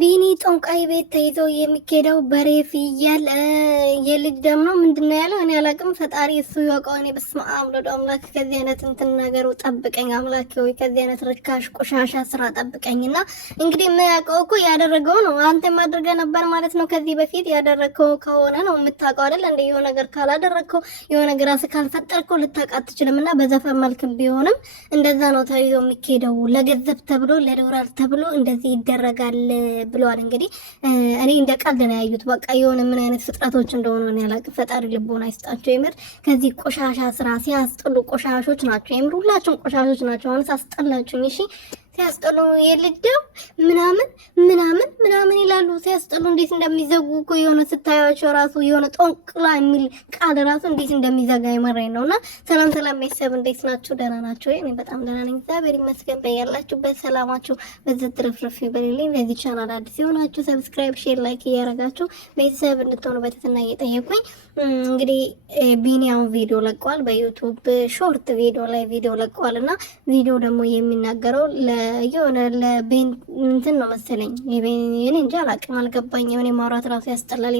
ቢኒ ጦንቃይ ቤት ተይዞ የሚኬደው በሬ ፍየል የልጅ ደም ነው ምንድነው ያለው? እኔ አላቅም። ፈጣሪ እሱ ያውቀው። እኔ በስመ አብ ወወልድ አምላክ ከዚህ አይነት እንትን ነገሩ ጠብቀኝ አምላክ ሆይ፣ ከዚህ አይነት ርካሽ ቆሻሻ ስራ ጠብቀኝና እንግዲህ ምን ያውቀው እኮ ያደረገው ነው። አንተ ማድረግ ነበር ማለት ነው። ከዚህ በፊት ያደረገው ከሆነ ነው የምታውቀው አይደል? እንደ የሆነ ነገር ካላደረግከው የሆነ ነገር ራስ ካልፈጠርከው ልታውቅ አትችልምና በዘፈን መልክም ቢሆንም እንደዛ ነው ተይዞ የሚኬደው። ለገንዘብ ተብሎ ለዶላር ተብሎ እንደዚህ ይደረጋል ብለዋል። እንግዲህ እኔ እንደ ቀልድ ነው ያዩት። በቃ የሆነ ምን አይነት ፍጥረቶች እንደሆነ ነው ያላቅም። ፈጣሪ ልቦና ይስጣቸው። የምር ከዚህ ቆሻሻ ስራ ሲያስጠሉ ቆሻሾች ናቸው። የምር ሁላችሁም ቆሻሾች ናቸው። አሁን ሳስጠላችሁኝ። እሺ ሲያስጠሉ የልደው ምናምን ይላሉ። ሲያስጠሉ እንዴት እንደሚዘጉ እኮ የሆነ ስታያቸው ራሱ የሆነ ጦንቅላ የሚል ቃል ራሱ እንዴት እንደሚዘጋ ይመረኝ ነውና። ሰላም ቤተሰብ እንዴት ናችሁ? ደህና ናችሁ? እኔ በጣም ደህና ነኝ፣ እግዚአብሔር ይመስገን። በያላችሁበት ሰላማችሁ በዚህ ትርፍርፍ ይበልልኝ። ለዚህ ቻናል አዲስ የሆናችሁ ሰብስክራይብ፣ ሼር፣ ላይክ እያደረጋችሁ ቤተሰብ እንድትሆኑ በትህትና እየጠየቁኝ እንግዲህ ቢኒያም ቪዲዮ ለቋል። በዩቲዩብ ሾርት ቪዲዮ ላይ ቪዲዮ ለቋልና ቪዲዮ ደግሞ የሚናገረው የሆነ ለቤን እንትን ነው መሰለኝ። እኔ እንጃ አላቅም፣ አልገባኝም። እኔ ማውራት ራሱ ያስጠላል።